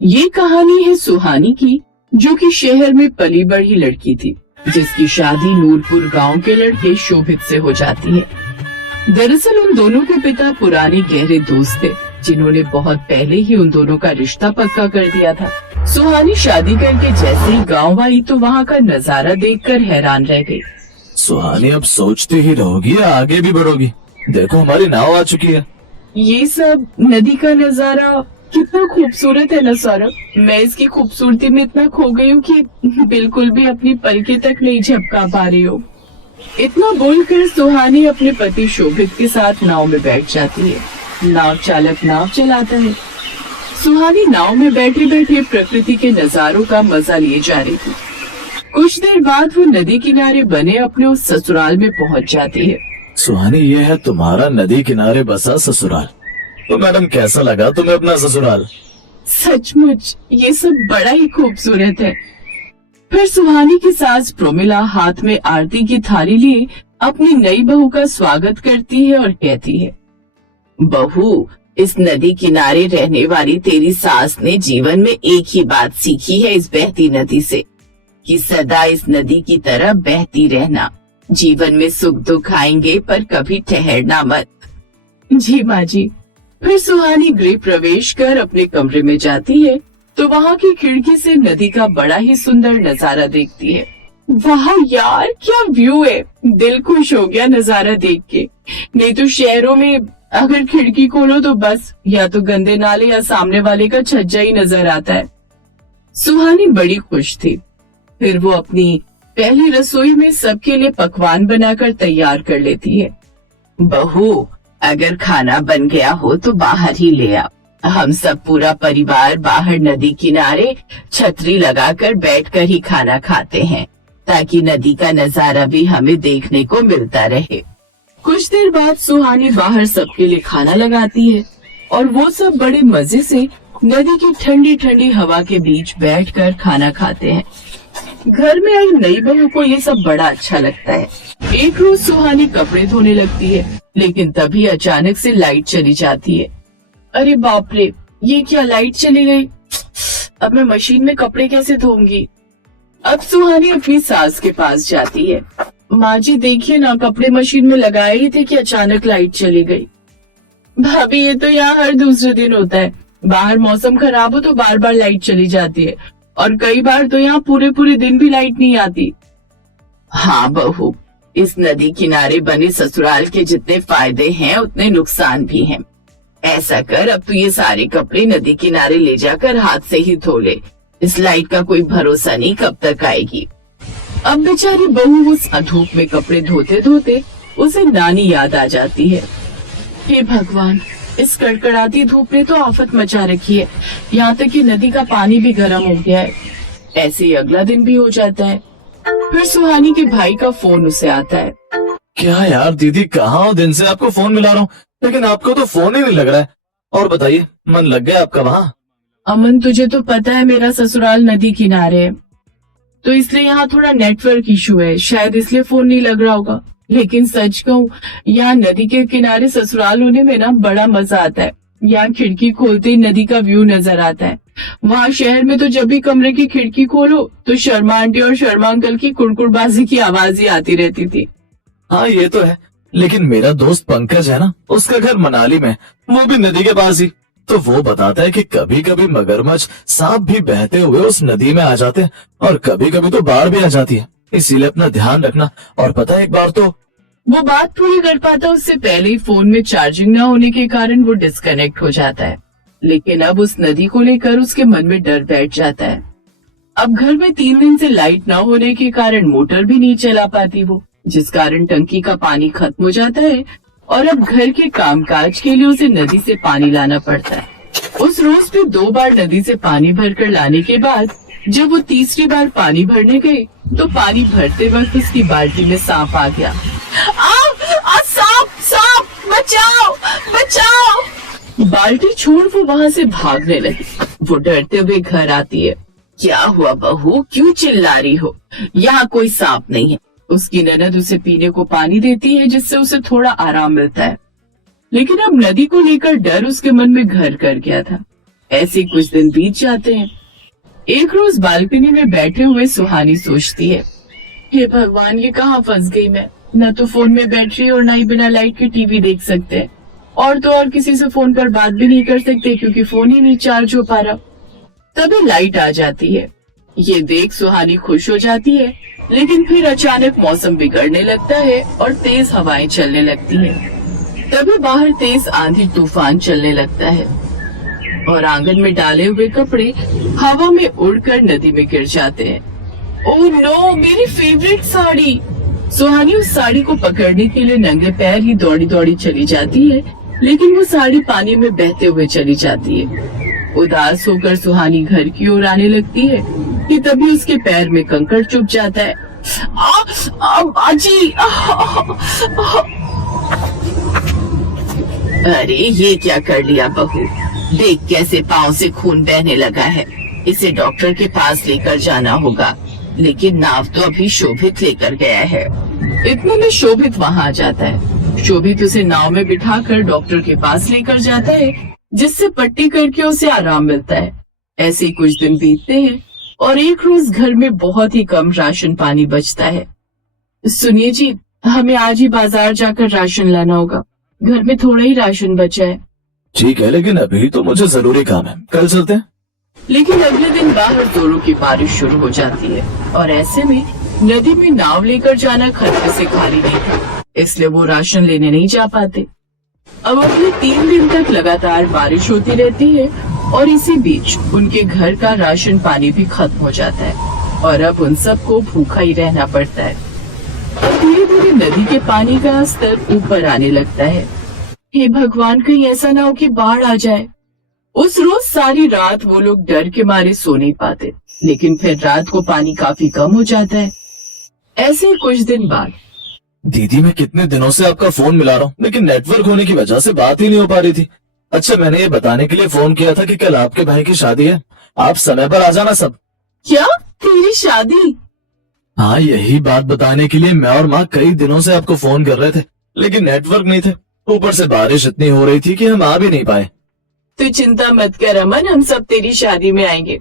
ये कहानी है सुहानी की, जो कि शहर में पली बढ़ी लड़की थी, जिसकी शादी नूरपुर गांव के लड़के शोभित से हो जाती है। दरअसल उन दोनों के पिता पुराने गहरे दोस्त थे, जिन्होंने बहुत पहले ही उन दोनों का रिश्ता पक्का कर दिया था। सुहानी शादी करके जैसे ही गांव आई तो वहाँ का नजारा देखकर हैरान रह गई। सुहानी अब सोचती ही रहोगी या आगे भी बढ़ोगी? देखो हमारी नाव आ चुकी है। ये सब नदी का नजारा कितना खूबसूरत है ना सौरभ। मैं इसकी खूबसूरती में इतना खो गई हूँ कि बिल्कुल भी अपनी पलकें तक नहीं झपका पा रही हूँ। इतना बोलकर सुहानी अपने पति शोभित के साथ नाव में बैठ जाती है। नाव चालक नाव चलाता है। सुहानी नाव में बैठे बैठे प्रकृति के नजारों का मजा लिए जा रही थी। कुछ देर बाद वो नदी किनारे बने अपने उस ससुराल में पहुंच जाती है। सुहानी, ये है तुम्हारा नदी किनारे बसा ससुराल। तो मैडम, कैसा लगा तुम्हें अपना ससुराल? सचमुच ये सब बड़ा ही खूबसूरत है। फिर सुहानी की सास प्रोमिला हाथ में आरती की थाली लिए अपनी नई बहू का स्वागत करती है और कहती है, बहू, इस नदी किनारे रहने वाली तेरी सास ने जीवन में एक ही बात सीखी है इस बहती नदी से, कि सदा इस नदी की तरह बहती रहना। जीवन में सुख दुख आएंगे पर कभी ठहरना मत। जी माँ जी। फिर सुहानी गृह प्रवेश कर अपने कमरे में जाती है तो वहाँ की खिड़की से नदी का बड़ा ही सुंदर नजारा देखती है। वाह यार, क्या व्यू है। दिल खुश हो गया नजारा देख के। नहीं तो शहरों में अगर खिड़की खोलो तो बस या तो गंदे नाले या सामने वाले का छज्जा ही नजर आता है। सुहानी बड़ी खुश थी। फिर वो अपनी पहली रसोई में सबके लिए पकवान बनाकर तैयार कर लेती है। बहू, अगर खाना बन गया हो तो बाहर ही ले आओ। हम सब पूरा परिवार बाहर नदी किनारे छतरी लगाकर बैठकर ही खाना खाते हैं, ताकि नदी का नजारा भी हमें देखने को मिलता रहे। कुछ देर बाद सुहानी बाहर सबके लिए खाना लगाती है और वो सब बड़े मजे से नदी की ठंडी ठंडी हवा के बीच बैठकर खाना खाते हैं। घर में आई नई बहू को ये सब बड़ा अच्छा लगता है। एक रोज सुहानी कपड़े धोने लगती है, लेकिन तभी अचानक से लाइट चली जाती है। अरे बाप रे, ये क्या, लाइट चली गई। अब मैं मशीन में कपड़े कैसे धोऊंगी। अब सुहानी अपनी सास के पास जाती है। माँ जी देखिए ना, कपड़े मशीन में लगाए ही थे कि अचानक लाइट चली गई। भाभी, ये तो यहाँ हर दूसरे दिन होता है। बाहर मौसम खराब हो तो बार बार लाइट चली जाती है और कई बार तो यहाँ पूरे पूरे दिन भी लाइट नहीं आती। हाँ बहू, इस नदी किनारे बने ससुराल के जितने फायदे हैं उतने नुकसान भी हैं। ऐसा कर, अब तू ये सारे कपड़े नदी किनारे ले जाकर हाथ से ही धो ले। इस लाइट का कोई भरोसा नहीं कब तक आएगी। अब बेचारी बहू उस धूप में कपड़े धोते धोते उसे नानी याद आ जाती है। हे भगवान, इस कड़कड़ाती धूप ने तो आफत मचा रखी है। यहाँ तक कि नदी का पानी भी गर्म हो गया है। ऐसे ही अगला दिन भी हो जाता है। फिर सुहानी के भाई का फोन उसे आता है। क्या यार दीदी, कहाँ हो? दिन से आपको फोन मिला रहा हूँ, लेकिन आपको तो फोन ही नहीं लग रहा है। और बताइए, मन लग गया आपका वहाँ? अमन, तुझे तो पता है मेरा ससुराल नदी किनारे है, तो इसलिए यहाँ थोड़ा नेटवर्क इशू है, शायद इसलिए फोन नहीं लग रहा होगा। लेकिन सच कहूँ, यहाँ नदी के किनारे ससुराल होने में ना बड़ा मजा आता है। यहाँ खिड़की खोलते ही नदी का व्यू नजर आता है। वहाँ शहर में तो जब भी कमरे की खिड़की खोलो तो शर्मा आंटी और शर्मा अंकल की कुड़कुड़बाजी की आवाज ही आती रहती थी। हाँ ये तो है, लेकिन मेरा दोस्त पंकज है ना, उसका घर मनाली में, वो भी नदी के पास ही। तो वो बताता है कि कभी कभी मगरमच्छ, सांप भी बहते हुए उस नदी में आ जाते हैं और कभी कभी तो बाढ़ भी आ जाती है। इसीलिए अपना ध्यान रखना। और पता है, एक बार तो वो बात पूरी कर पाता उससे पहले ही फोन में चार्जिंग न होने के कारण वो डिस्कनेक्ट हो जाता है। लेकिन अब उस नदी को लेकर उसके मन में डर बैठ जाता है। अब घर में 3 दिन से लाइट न होने के कारण मोटर भी नहीं चला पाती वो, जिस कारण टंकी का पानी खत्म हो जाता है और अब घर के कामकाज के लिए उसे नदी से पानी लाना पड़ता है। उस रोज भी 2 बार नदी से पानी भरकर लाने के बाद जब वो तीसरी बार पानी भरने गई तो पानी भरते वक्त उसकी बाल्टी में सांप आ गया। सांप, सांप, बचाओ, बचाओ। बाल्टी छोड़ वो वहाँ से भागने लगी। वो डरते हुए घर आती है। क्या हुआ बहू, क्यों चिल्ला रही हो? यहाँ कोई सांप नहीं है। उसकी ननद उसे पीने को पानी देती है, जिससे उसे थोड़ा आराम मिलता है। लेकिन अब नदी को लेकर डर उसके मन में घर कर गया था। ऐसे कुछ दिन बीत जाते हैं। एक रोज बालकनी में बैठे हुए सुहानी सोचती है, हे भगवान, ये कहाँ फंस गई मैं। न तो फोन में बैटरी और न ही बिना लाइट के टीवी देख सकते हैं, और तो और किसी से फोन पर बात भी नहीं कर सकते क्योंकि फोन ही नहीं चार्ज हो पा रहा। तभी लाइट आ जाती है। ये देख सुहानी खुश हो जाती है, लेकिन फिर अचानक मौसम बिगड़ने लगता है और तेज हवाएं चलने लगती हैं। तभी बाहर तेज आंधी तूफान चलने लगता है और आंगन में डाले हुए कपड़े हवा में उड़कर नदी में गिर जाते हैं। ओह नो, मेरी फेवरेट साड़ी। सुहानी उस साड़ी को पकड़ने के लिए नंगे पैर ही दौड़ी दौड़ी चली जाती है, लेकिन वो साड़ी पानी में बहते हुए चली जाती है। उदास होकर सुहानी घर की ओर आने लगती है कि तभी उसके पैर में कंकड़ चुभ जाता है। बाजी! अरे ये क्या कर लिया बहू, देख कैसे पाँव से खून बहने लगा है। इसे डॉक्टर के पास लेकर जाना होगा, लेकिन नाव तो अभी शोभित लेकर गया है। इतने में शोभित वहाँ आ जाता है। शोभित उसे नाव में बिठाकर डॉक्टर के पास लेकर जाता है, जिससे पट्टी करके उसे आराम मिलता है। ऐसे कुछ दिन बीतते हैं और एक रोज घर में बहुत ही कम राशन पानी बचता है। सुनिए जी, हमें आज ही बाजार जाकर राशन लाना होगा। घर में थोड़ा ही राशन बचा है। ठीक है, लेकिन अभी तो मुझे जरूरी काम है, कल चलते हैं। लेकिन अगले दिन बाहर जोरों की बारिश शुरू हो जाती है और ऐसे में नदी में नाव लेकर जाना खतरे से खाली नहीं था, इसलिए वो राशन लेने नहीं जा पाते। अब अगले 3 दिन तक लगातार बारिश होती रहती है और इसी बीच उनके घर का राशन पानी भी खत्म हो जाता है और अब उन सबको भूखा ही रहना पड़ता है। और धीरे धीरे नदी के पानी का स्तर ऊपर आने लगता है। हे भगवान, कहीं ऐसा ना हो कि बाढ़ आ जाए। उस रोज सारी रात वो लोग डर के मारे सो नहीं पाते, लेकिन फिर रात को पानी काफी कम हो जाता है। ऐसे ही कुछ दिन बाद, दीदी, मैं कितने दिनों से आपका फोन मिला रहा हूँ, लेकिन नेटवर्क होने की वजह से बात ही नहीं हो पा रही थी। अच्छा, मैंने ये बताने के लिए फोन किया था कि कल आपके भाई की शादी है, आप समय पर आ जाना सब। क्या? तेरी शादी? हाँ, यही बात बताने के लिए मैं और माँ कई दिनों से आपको फोन कर रहे थे, लेकिन नेटवर्क नहीं थे। ऊपर से बारिश इतनी हो रही थी कि हम आ भी नहीं पाए। तू चिंता मत कर अमन, हम सब तेरी शादी में आएंगे।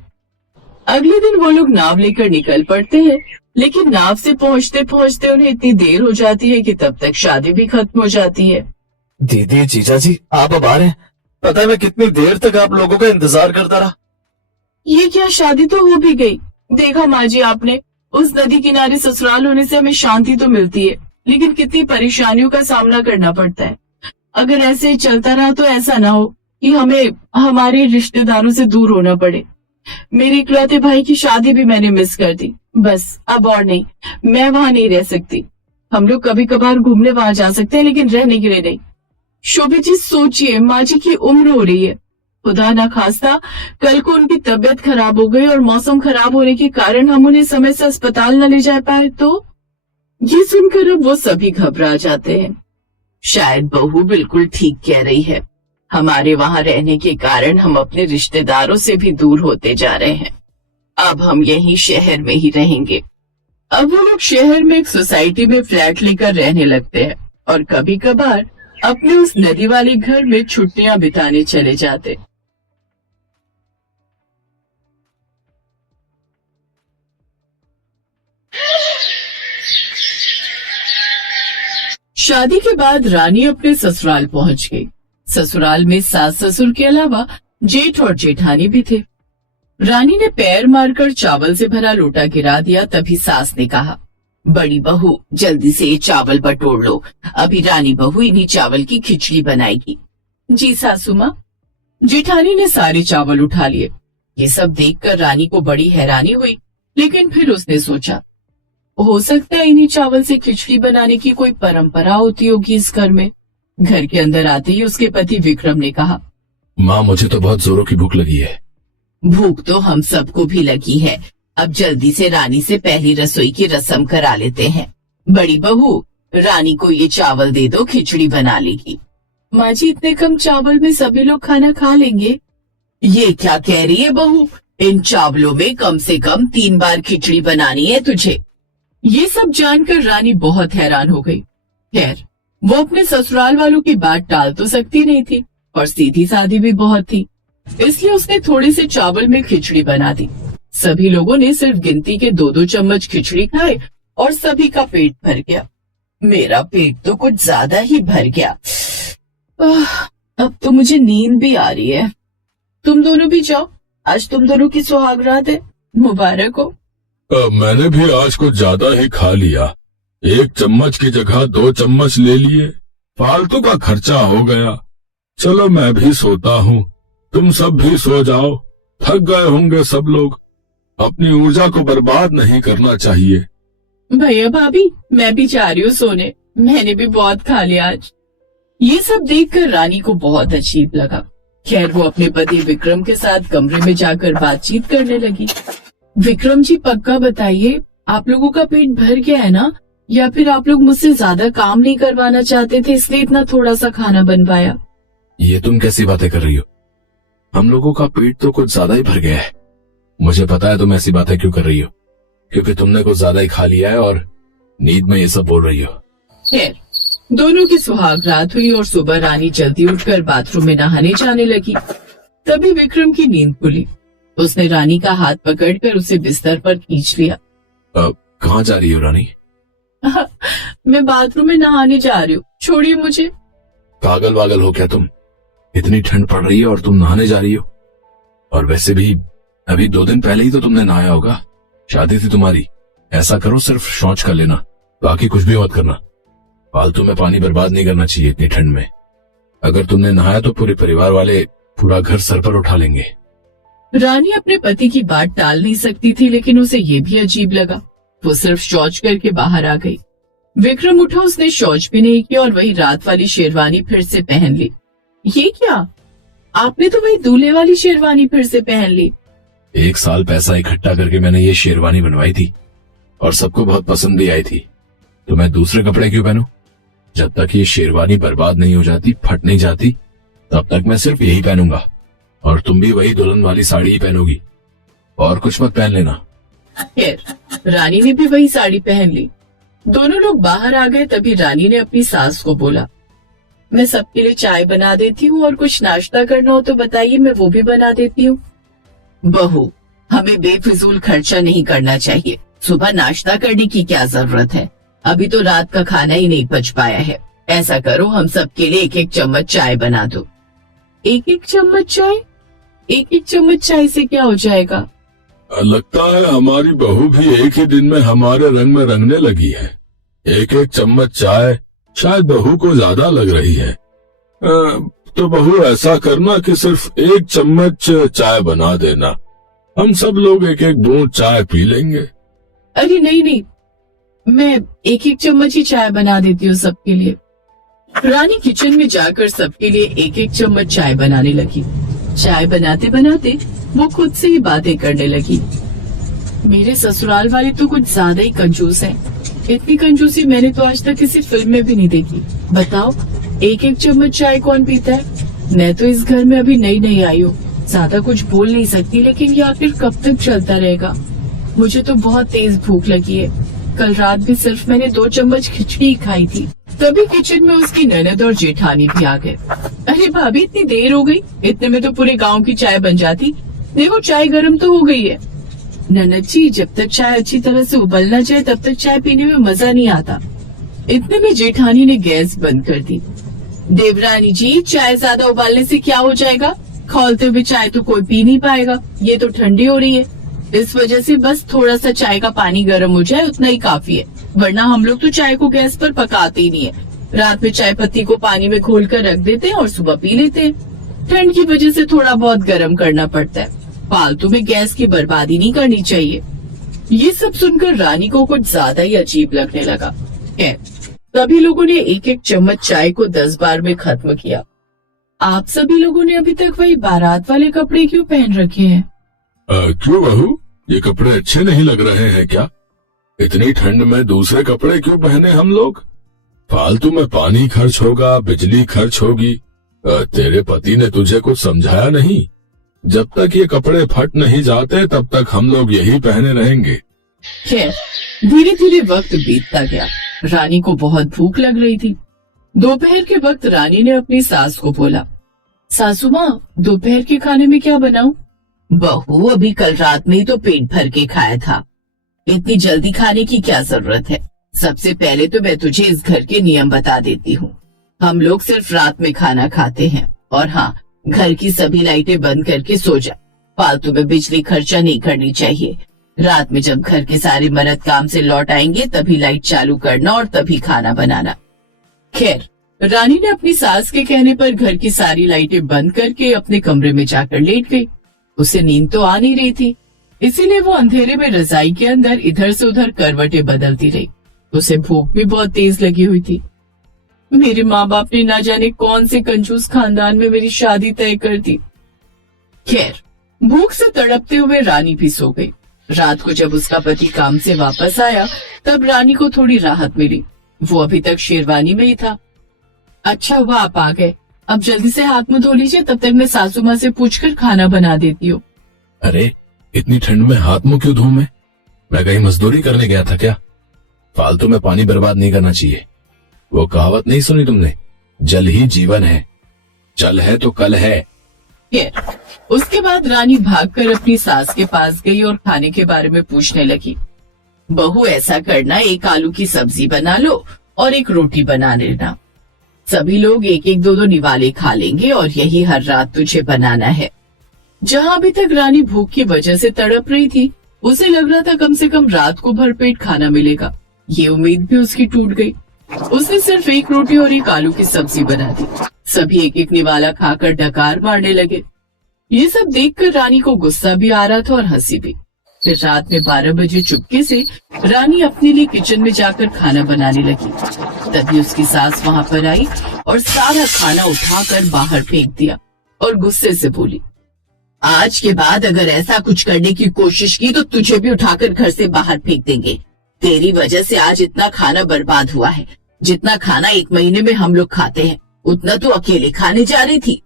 अगले दिन वो लोग नाव लेकर निकल पड़ते हैं, लेकिन नाव से पहुंचते पहुंचते उन्हें इतनी देर हो जाती है कि तब तक शादी भी खत्म हो जाती है। दीदी, जीजा जी, आप अब आ रहे हैं? पता है मैं कितनी देर तक आप लोगों का इंतजार करता रहा। ये क्या, शादी तो हो भी गई। देखा माँ जी आपने, उस नदी किनारे ससुराल होने से हमें शांति तो मिलती है, लेकिन कितनी परेशानियों का सामना करना पड़ता है। अगर ऐसे ही चलता रहा तो ऐसा ना हो कि हमें हमारे रिश्तेदारों से दूर होना पड़े। मेरे इकलौते भाई की शादी भी मैंने मिस कर दी। बस अब और नहीं, मैं वहां नहीं रह सकती। हम लोग कभी कभार घूमने वहां जा सकते हैं, लेकिन रहने के लिए नहीं। शोभित जी, सोचिए, माँ जी की उम्र हो रही है। खुदा ना खास्ता कल को उनकी तबीयत खराब हो गई और मौसम खराब होने के कारण हम उन्हें समय से अस्पताल न ले जा पाए तो। ये सुनकर अब वो सभी घबरा जाते हैं। शायद बहू बिल्कुल ठीक कह रही है। हमारे वहां रहने के कारण हम अपने रिश्तेदारों से भी दूर होते जा रहे हैं। अब हम यहीं शहर में ही रहेंगे। अब वो लोग शहर में एक सोसाइटी में फ्लैट लेकर रहने लगते हैं और कभी कभार अपने उस नदी वाले घर में छुट्टियां बिताने चले जाते। शादी के बाद रानी अपने ससुराल पहुंच गई। ससुराल में सास ससुर के अलावा जेठ और जेठानी भी थे। रानी ने पैर मारकर चावल से भरा लोटा गिरा दिया। तभी सास ने कहा, बड़ी बहू, जल्दी से ये चावल बटोर लो, अभी रानी बहू इन्हीं चावल की खिचड़ी बनाएगी। जी सासू माँ। जेठानी ने सारे चावल उठा लिए। ये सब देखकर रानी को बड़ी हैरानी हुई, लेकिन फिर उसने सोचा, हो सकता है इन्हीं चावल से खिचड़ी बनाने की कोई परंपरा होती होगी इस घर में। घर के अंदर आते ही उसके पति विक्रम ने कहा, माँ, मुझे तो बहुत जोरों की भूख लगी है। भूख तो हम सबको भी लगी है। अब जल्दी से रानी से पहली रसोई की रस्म करा लेते हैं। बड़ी बहू, रानी को ये चावल दे दो, खिचड़ी बना लेगी। माँ जी, इतने कम चावल में सभी लोग खाना खा लेंगे? ये क्या कह रही है बहू, इन चावलों में कम से कम 3 बार खिचड़ी बनानी है तुझे। ये सब जानकर रानी बहुत हैरान हो गई। खैर, वो अपने ससुराल वालों की बात टाल तो सकती नहीं थी और सीधी सादी भी बहुत थी, इसलिए उसने थोड़े से चावल में खिचड़ी बना दी। सभी लोगों ने सिर्फ गिनती के 2-2 चम्मच खिचड़ी खाए और सभी का पेट भर गया। मेरा पेट तो कुछ ज्यादा ही भर गया। अब तो मुझे नींद भी आ रही है। तुम दोनों भी जाओ, आज तुम दोनों की सुहागरात है, मुबारक हो। मैंने भी आज कुछ ज्यादा ही खा लिया। 1 चम्मच की जगह 2 चम्मच ले लिए। फालतू का खर्चा हो गया। चलो मैं भी सोता हूँ, तुम सब भी सो जाओ। थक गए होंगे सब लोग। अपनी ऊर्जा को बर्बाद नहीं करना चाहिए। भैया भाभी, मैं भी जा रही हूँ सोने, मैंने भी बहुत खा लिया आज। ये सब देखकर रानी को बहुत अजीब लगा। खैर वो अपने पति विक्रम के साथ कमरे में जाकर बातचीत करने लगी। विक्रम जी, पक्का बताइए, आप लोगों का पेट भर गया है ना, या फिर आप लोग मुझसे ज्यादा काम नहीं करवाना चाहते थे इसलिए इतना थोड़ा सा खाना बनवाया? ये तुम कैसी बातें कर रही हो? हम लोगों का पेट तो कुछ ज्यादा ही भर गया है। मुझे पता है तुम ऐसी बातें क्यों कर रही हो, क्योंकि तुमने कुछ ज्यादा ही खा लिया है और नींद में ये सब बोल रही हो। खैर दोनों की सुहाग रात हुई और सुबह रानी जल्दी उठकर बाथरूम में नहाने जाने लगी। तभी विक्रम की नींद खुली। उसने रानी का हाथ पकड़कर उसे बिस्तर पर खींच लिया। कहाँ जा रही हो रानी? मैं बाथरूम में नहाने जा रही हूँ, छोड़िए मुझे। पागल वागल हो क्या तुम? इतनी ठंड पड़ रही है और तुम नहाने जा रही हो? और वैसे भी अभी 2 दिन पहले ही तो तुमने नहाया होगा, शादी थी तुम्हारी। ऐसा करो, सिर्फ शौच कर लेना, बाकी कुछ भी मत करना। फालतू में पानी बर्बाद नहीं करना चाहिए इतनी ठंड में। अगर तुमने नहाया तो पूरे परिवार वाले पूरा घर सर पर उठा लेंगे। रानी अपने पति की बात टाल नहीं सकती थी, लेकिन उसे ये भी अजीब लगा। वो सिर्फ शौच करके बाहर आ गई। विक्रम उठा, उसने शौच भी नहीं किया और वही रात वाली शेरवानी फिर से पहन ली। ये क्या, आपने तो वही दूल्हे वाली शेरवानी फिर से पहन ली? 1 साल पैसा इकट्ठा करके मैंने ये शेरवानी बनवाई थी और सबको बहुत पसंद भी आई थी, तो मैं दूसरे कपड़े क्यों पहनूं? जब तक ये शेरवानी बर्बाद नहीं हो जाती, फट नहीं जाती, तब तक मैं सिर्फ यही पहनूंगा। और तुम भी वही दुल्हन वाली साड़ी ही पहनोगी, और कुछ मत पहन लेना। खैर रानी ने भी वही साड़ी पहन ली। दोनों लोग बाहर आ गए। तभी रानी ने अपनी सास को बोला, मैं सबके लिए चाय बना देती हूँ और कुछ नाश्ता करना हो तो बताइए, मैं वो भी बना देती हूँ। बहू, हमें बेफिजूल खर्चा नहीं करना चाहिए। सुबह नाश्ता करने की क्या जरूरत है? अभी तो रात का खाना ही नहीं पच पाया है। ऐसा करो, हम सबके लिए 1-1 चम्मच चाय बना दो। 1-1 चम्मच चाय? 1-1 चम्मच चाय से क्या हो जाएगा? लगता है हमारी बहू भी एक ही दिन में हमारे रंग में रंगने लगी है। 1-1 चम्मच चाय शायद बहू को ज्यादा लग रही है। तो बहू ऐसा करना कि सिर्फ 1 चम्मच चाय बना देना, हम सब लोग 1-1 बूंद चाय पी लेंगे। अरे नहीं नहीं, मैं 1-1 चम्मच ही चाय बना देती हूँ सबके लिए। रानी किचन में जाकर सबके लिए 1-1 चम्मच चाय बनाने लगी। चाय बनाते बनाते वो खुद से ही बातें करने लगी। मेरे ससुराल वाले तो कुछ ज्यादा ही कंजूस हैं। इतनी कंजूसी मैंने तो आज तक किसी फिल्म में भी नहीं देखी। बताओ, 1-1 चम्मच चाय कौन पीता है? मैं तो इस घर में अभी नई नई आई हूँ, ज्यादा कुछ बोल नहीं सकती, लेकिन ये आखिर कब तक चलता रहेगा? मुझे तो बहुत तेज भूख लगी है। कल रात भी सिर्फ मैंने 2 चम्मच खिचड़ी खाई थी। तभी किचन में उसकी ननद और जेठानी भी आ गए। अरे भाभी, इतनी देर हो गई, इतने में तो पूरे गांव की चाय बन जाती। देखो चाय गर्म तो हो गई है। ननद जी, जब तक चाय अच्छी तरह से उबल ना जाए तब तक चाय पीने में मजा नहीं आता। इतने में जेठानी ने गैस बंद कर दी। देवरानी जी, चाय ज्यादा उबालने से क्या हो जाएगा? खौलते हुए चाय तो कोई पी नहीं पाएगा, ये तो ठंडी हो रही है। इस वजह से बस थोड़ा सा चाय का पानी गर्म हो जाए, उतना ही काफी है। वरना हम लोग तो चाय को गैस पर पकाते ही नहीं है। रात में चाय पत्ती को पानी में घोल कर रख देते हैं और सुबह पी लेते हैं। ठंड की वजह से थोड़ा बहुत गर्म करना पड़ता है। फालतू में गैस की बर्बादी नहीं करनी चाहिए। ये सब सुनकर रानी को कुछ ज्यादा ही अजीब लगने लगा। सभी लोगों ने 1-1 चम्मच चाय को 10 बार में खत्म किया। आप सभी लोगों ने अभी तक वही बारात वाले कपड़े क्यों पहन रखे हैं? क्यों बहू, ये कपड़े अच्छे नहीं लग रहे हैं क्या? इतनी ठंड में दूसरे कपड़े क्यों पहने हम लोग? फालतू में पानी खर्च होगा, बिजली खर्च होगी। तेरे पति ने तुझे कुछ समझाया नहीं? जब तक ये कपड़े फट नहीं जाते तब तक हम लोग यही पहने रहेंगे। खैर धीरे धीरे वक्त बीतता गया। रानी को बहुत भूख लग रही थी। दोपहर के वक्त रानी ने अपनी सास को बोला, सासू माँ, दोपहर के खाने में क्या बनाऊं? बहू, अभी कल रात में ही तो पेट भर के खाया था। इतनी जल्दी खाने की क्या जरूरत है? सबसे पहले तो मैं तुझे इस घर के नियम बता देती हूँ। हम लोग सिर्फ रात में खाना खाते हैं। और हाँ, घर की सभी लाइटें बंद करके सो जा। फालतू में बिजली खर्चा नहीं करनी चाहिए। रात में जब घर के सारे मर्द काम से लौट आएंगे तभी लाइट चालू करना और तभी खाना बनाना। खैर, रानी ने अपनी सास के कहने पर घर की सारी लाइटें बंद करके अपने कमरे में जाकर लेट गई। उसे नींद तो आ नहीं रही थी, इसीलिए वो अंधेरे में रजाई के अंदर इधर से उधर करवटें बदलती रही। उसे भूख भी बहुत तेज लगी हुई थी। मेरे माँ बाप ने ना जाने कौन से कंजूस खानदान में मेरी शादी तय कर दी। खैर, भूख से तड़पते हुए रानी भी सो गई। रात को जब उसका पति काम से वापस आया तब रानी को थोड़ी राहत मिली। वो अभी तक शेरवानी में ही था। अच्छा हुआ आप आ गए। अब जल्दी से हाथ मुंह धो लीजिए, तब तक मैं सासू माँ से पूछकर खाना बना देती हूँ। अरे, इतनी ठंड में हाथ मुंह क्यों धोऊं मैं कहीं मजदूरी करने गया था क्या? फालतू में पानी बर्बाद नहीं करना चाहिए। वो कहावत नहीं सुनी तुमने, जल ही जीवन है, जल है तो कल है। उसके बाद रानी भागकर अपनी सास के पास गई और खाने के बारे में पूछने लगी। बहू, ऐसा करना, एक आलू की सब्जी बना लो और एक रोटी बना लेना। सभी लोग एक एक दो निवाले खा लेंगे और यही हर रात तुझे बनाना है। जहाँ अभी तक रानी भूख की वजह से तड़प रही थी, उसे लग रहा था कम से कम रात को भरपेट खाना मिलेगा। ये उम्मीद भी उसकी टूट गई। उसने सिर्फ एक रोटी और एक आलू की सब्जी बना दी। सभी एक एक निवाला खाकर डकार मारने लगे। ये सब देखकर रानी को गुस्सा भी आ रहा था और हंसी भी। फिर रात में 12 बजे चुपके से रानी अपने लिए किचन में जाकर खाना बनाने लगी। तभी उसकी सास वहाँ पर आई और सारा खाना उठाकर बाहर फेंक दिया और गुस्से से बोली, आज के बाद अगर ऐसा कुछ करने की कोशिश की तो तुझे भी उठाकर घर से बाहर फेंक देंगे। तेरी वजह से आज इतना खाना बर्बाद हुआ है। जितना खाना 1 महीने में हम लोग खाते हैं उतना तो अकेले खाने जा रही थी।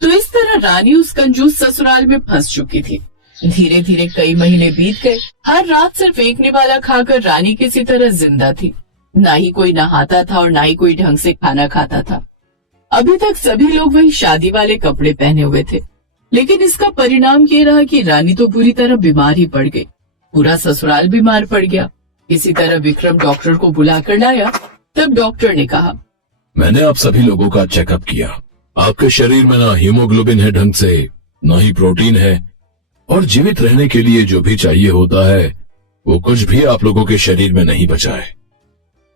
तो इस तरह रानी उस कंजूस ससुराल में फंस चुकी थी। धीरे धीरे कई महीने बीत गए। हर रात सिर्फ एक निवाला खाकर रानी किसी तरह जिंदा थी। ना ही कोई नहाता था और ना ही कोई ढंग से खाना खाता था। अभी तक सभी लोग वही शादी वाले कपड़े पहने हुए थे, लेकिन इसका परिणाम ये रहा कि रानी तो बुरी तरह बीमार ही पड़ गई। पूरा ससुराल बीमार पड़ गया। इसी तरह विक्रम डॉक्टर को बुलाकर लाया। तब डॉक्टर ने कहा, मैंने आप सभी लोगों का चेकअप किया। आपके शरीर में ना हीमोग्लोबिन है ढंग से, ना ही प्रोटीन है, और जीवित रहने के लिए जो भी चाहिए होता है वो कुछ भी आप लोगों के शरीर में नहीं बचा है।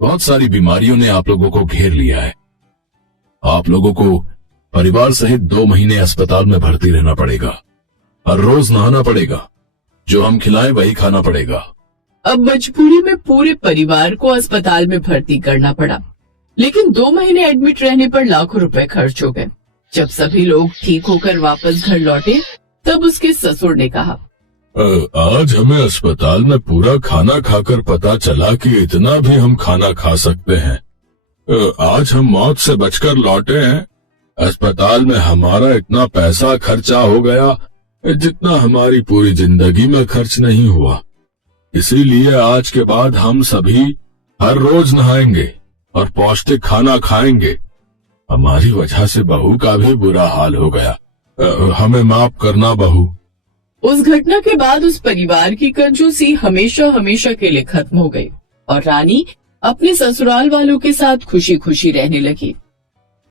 बहुत सारी बीमारियों ने आप लोगों को घेर लिया है। आप लोगों को परिवार सहित 2 महीने अस्पताल में भर्ती रहना पड़ेगा। हर रोज नहाना पड़ेगा, जो हम खिलाएं वही खाना पड़ेगा। अब मजबूरी में पूरे परिवार को अस्पताल में भर्ती करना पड़ा, लेकिन 2 महीने एडमिट रहने पर लाखों रुपए खर्च हो गए। जब सभी लोग ठीक होकर वापस घर लौटे तब उसके ससुर ने कहा, आज हमें अस्पताल में पूरा खाना खाकर पता चला कि इतना भी हम खाना खा सकते हैं। आज हम मौत से बचकर लौटे हैं। अस्पताल में हमारा इतना पैसा खर्चा हो गया जितना हमारी पूरी जिंदगी में खर्च नहीं हुआ। इसीलिए आज के बाद हम सभी हर रोज नहाएंगे और पौष्टिक खाना खाएंगे। हमारी वजह से बहू का भी बुरा हाल हो गया। हमें माफ करना बहू। उस घटना के बाद उस परिवार की कंजूसी हमेशा हमेशा के लिए खत्म हो गई और रानी अपने ससुराल वालों के साथ खुशी खुशी रहने लगी।